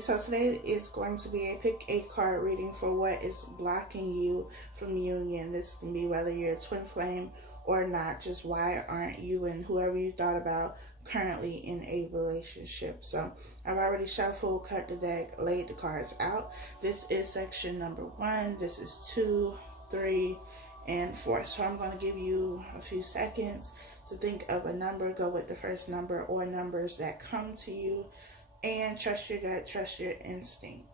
so today is going to be a pick a card reading for what is blocking you from union. This can be whether you're a twin flame or not, just why aren't you and whoever you thought about currently in a relationship. So I've already shuffled, cut the deck, laid the cards out. This is section number 1. This is 2, 3, and 4. So I'm going to give you a few seconds to think of a number, go with the first number or numbers that come to you, and trust your gut, trust your instinct.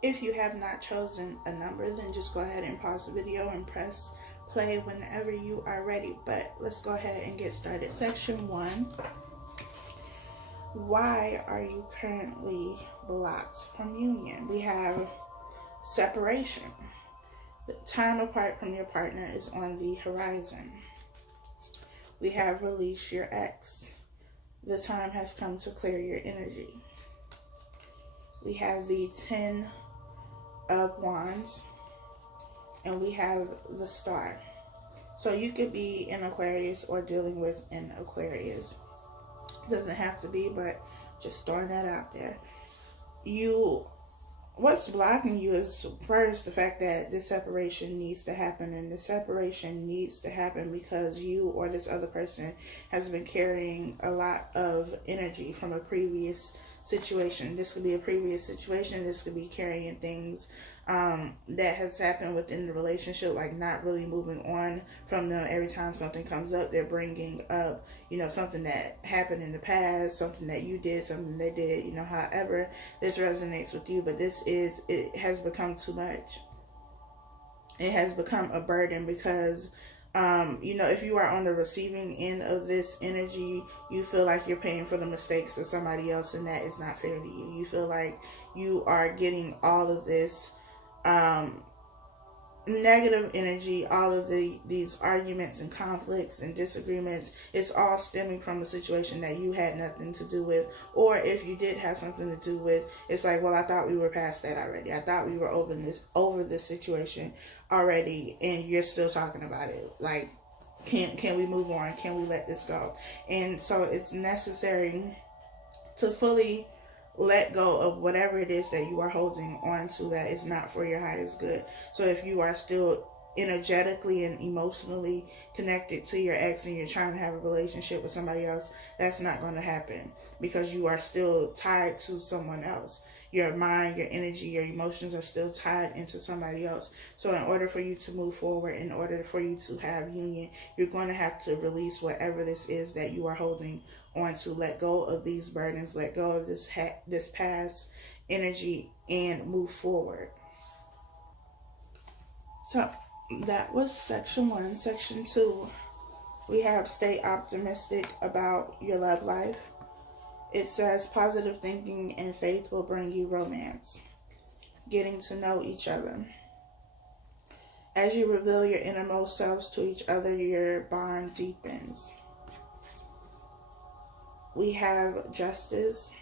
If you have not chosen a number, then just go ahead and pause the video and press play whenever you are ready. But let's go ahead and get started. Section 1. Why are you currently blocked from union? We have separation. The time apart from your partner is on the horizon. We have release your ex. The time has come to clear your energy. We have the 10 of Wands, and we have the Star. So you could be in Aquarius or dealing with an Aquarius. Doesn't have to be, but just throwing that out there. What's blocking you is first the fact that this separation needs to happen, and the separation needs to happen because you or this other person has been carrying a lot of energy from a previous situation. This could be a previous situation. This could be carrying things that has happened within the relationship, like not really moving on from them. Every time something comes up, they're bringing up, something that happened in the past, something that you did, something they did, however this resonates with you. But it has become too much. It has become a burden because if you are on the receiving end of this energy, you feel like you're paying for the mistakes of somebody else, and that is not fair to you. You feel like you are getting all of this negative energy, all of these arguments and conflicts and disagreements. It's all stemming from a situation that you had nothing to do with, or if you did have something to do with, it's like, well, I thought we were past that already. I thought we were over this situation already, and you're still talking about it. Like, can we move on? Can we let this go? And so it's necessary to fully let go of whatever it is that you are holding on to that is not for your highest good. So if you are still energetically and emotionally connected to your ex and you're trying to have a relationship with somebody else, that's not going to happen because you are still tied to someone else. Your mind, your energy, your emotions are still tied into somebody else. So in order for you to move forward, in order for you to have union, you're going to have to release whatever this is that you are holding on to. Let go of these burdens, let go of this past energy, and move forward. So that was section 1. Section 2, we have stay optimistic about your love life. It says positive thinking and faith will bring you romance. Getting to know each other. As you reveal your innermost selves to each other, your bond deepens. We have justice.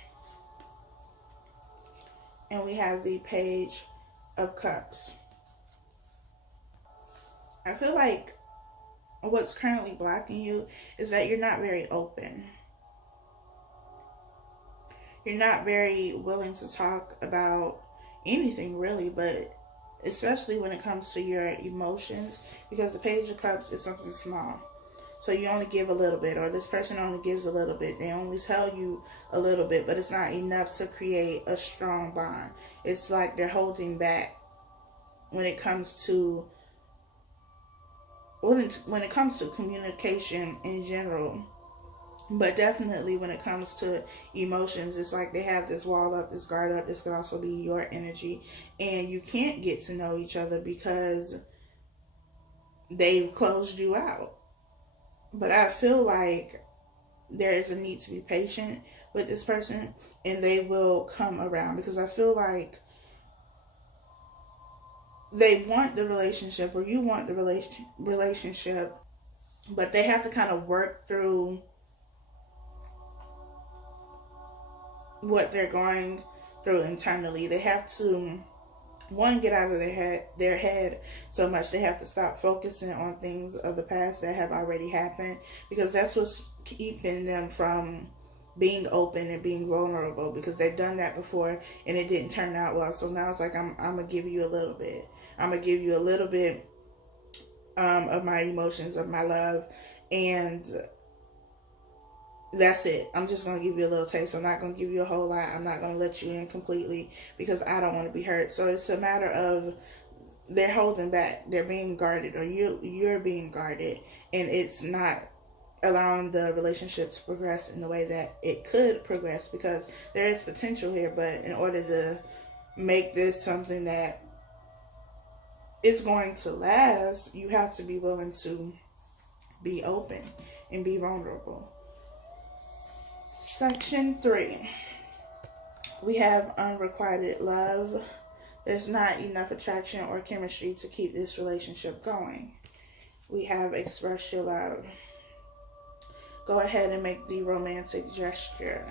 And we have the Page of Cups. I feel like what's currently blocking you is that you're not very open. You're not very willing to talk about anything really, but especially when it comes to your emotions, because the Page of Cups is something small. So you only give a little bit, or this person only gives a little bit. They only tell you a little bit, but it's not enough to create a strong bond. It's like they're holding back when it comes to communication in general. But definitely when it comes to emotions, it's like they have this wall up, this guard up. This could also be your energy. And you can't get to know each other because they've closed you out. But I feel like there is a need to be patient with this person, and they will come around, because I feel like they want the relationship, or you want the relationship, but they have to kind of work through what they're going through internally. They have to, one, get out of their head so much. They have to stop focusing on things of the past that have already happened, because that's what's keeping them from being open and being vulnerable, because they've done that before and it didn't turn out well. So now it's like, I'm gonna give you a little bit. I'm gonna give you a little bit of my emotions, of my love, and that's it. I'm just going to give you a little taste. I'm not going to give you a whole lot. I'm not going to let you in completely, because I don't want to be hurt. So it's a matter of, they're holding back. They're being guarded, or you're being guarded, and it's not allowing the relationship to progress in the way that it could progress, because there is potential here. But in order to make this something that is going to last, you have to be willing to be open and be vulnerable. Section 3, we have unrequited love. There's not enough attraction or chemistry to keep this relationship going. We have express your love. Go ahead and make the romantic gesture.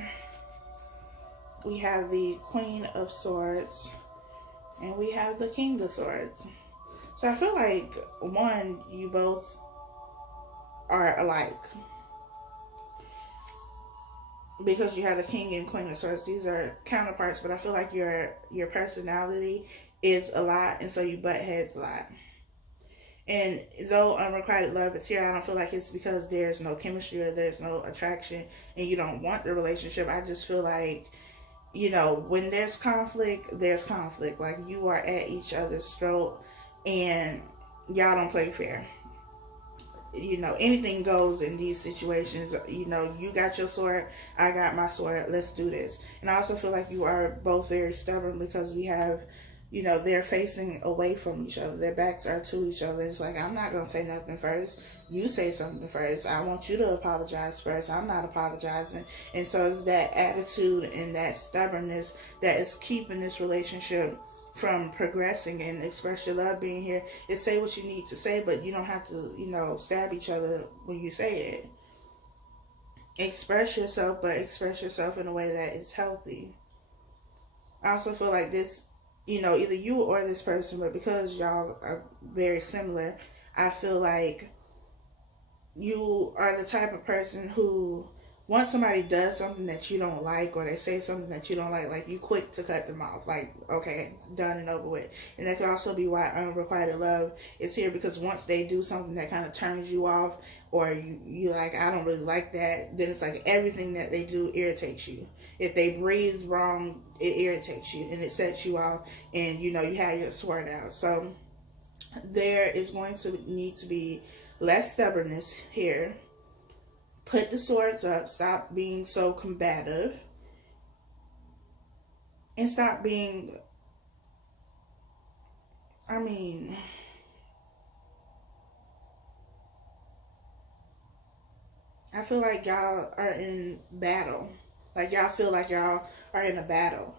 We have the Queen of Swords, and we have the King of Swords. So I feel like, one, you both are alike, because you have the King and Queen of Swords. These are counterparts, but I feel like your personality is a lot, and so you butt heads a lot. And though unrequited love is here, I don't feel like it's because there's no chemistry or there's no attraction and you don't want the relationship. I just feel like, you know, when there's conflict, there's conflict. Like, you are at each other's throat and y'all don't play fair. You know, anything goes in these situations. You know, you got your sword, I got my sword, let's do this. And I also feel like you are both very stubborn, because we have, you know, they're facing away from each other. Their backs are to each other. It's like, I'm not going to say nothing first. You say something first. I want you to apologize first. I'm not apologizing. And so it's that attitude and that stubbornness that is keeping this relationship from progressing. And express your love being here is say what you need to say, but you don't have to, you know, stab each other when you say it. Express yourself, but express yourself in a way that is healthy. I also feel like this, you know, either you or this person, but because y'all are very similar, I feel like you are the type of person who, once somebody does something that you don't like, or they say something that you don't like you quick to cut them off. Like, okay, done and over with. And that could also be why unrequited love is here, because once they do something that kind of turns you off, or you like, I don't really like that, then it's like everything that they do irritates you. If they breathe wrong, it irritates you and it sets you off, and you know, you have your sword out. So there is going to need to be less stubbornness here. Put the swords up. Stop being so combative. And stop being, I feel like y'all are in battle. Like, y'all feel like y'all are in a battle.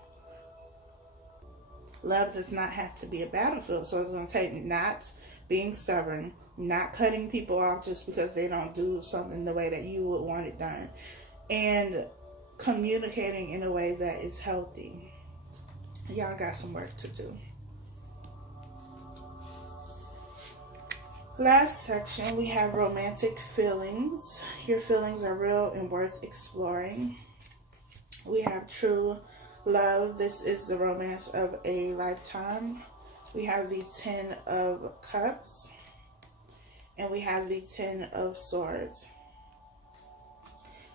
Love does not have to be a battlefield. So it's going to take not being stubborn, not cutting people off just because they don't do something the way that you would want it done, and communicating in a way that is healthy. Y'all got some work to do. Last section, we have romantic feelings. Your feelings are real and worth exploring. We have true love. This is the romance of a lifetime. We have the 10 of Cups. And we have the 10 of Swords.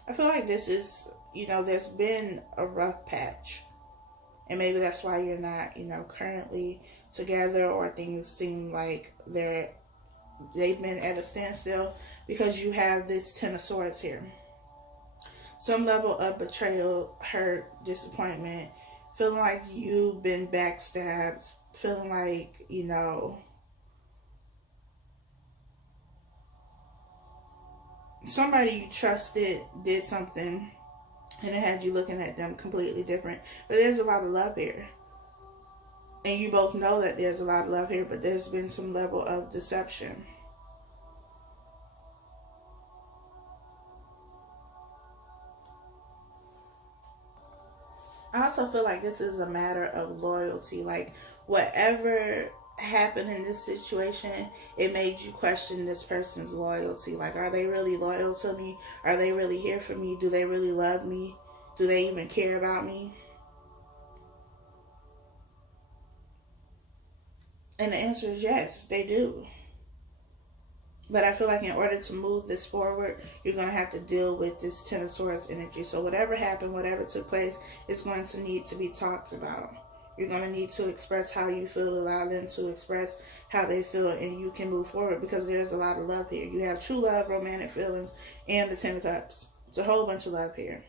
I feel like this is, you know, there's been a rough patch. And maybe that's why you're not, you know, currently together, or things seem like they've been at a standstill, because you have this 10 of Swords here. some level of betrayal, hurt, disappointment, feeling like you've been backstabbed, feeling like, you know, somebody you trusted did something and it had you looking at them completely different. But there's a lot of love here. And you both know that there's a lot of love here, but there's been some level of deception. I also feel like this is a matter of loyalty. Like, whatever happened in this situation, it made you question this person's loyalty. Like, are they really loyal to me? Are they really here for me? Do they really love me? Do they even care about me? And the answer is yes, they do. But I feel like in order to move this forward, you're going to have to deal with this Ten of Swords energy. So whatever happened, whatever took place, it's going to need to be talked about. You're going to need to express how you feel, allow them to express how they feel, and you can move forward because there's a lot of love here. You have true love, romantic feelings, and the Ten of Cups. It's a whole bunch of love here.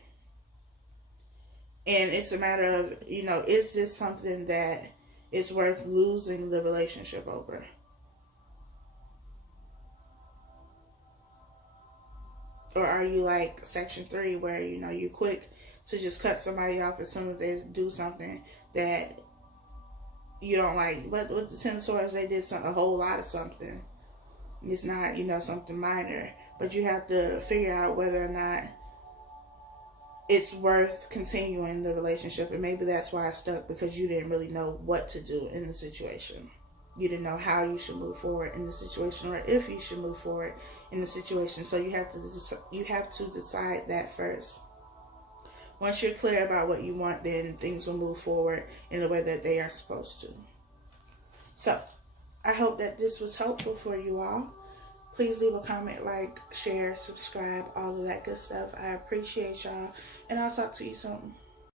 And it's a matter of, you know, is this something that is worth losing the relationship over? Or are you like section 3 where, you know, you quick to just cut somebody off as soon as they do something that you don't like? But with the Ten of Swords, they did a whole lot of something. It's not, you know, something minor. But you have to figure out whether or not it's worth continuing the relationship. And maybe that's why I stuck, because you didn't really know what to do in the situation. You didn't know how you should move forward in the situation, or if you should move forward in the situation. So you have to decide that first. Once you're clear about what you want, then things will move forward in the way that they are supposed to. So I hope that this was helpful for you all. Please leave a comment, like, share, subscribe, all of that good stuff. I appreciate y'all, and I'll talk to you soon.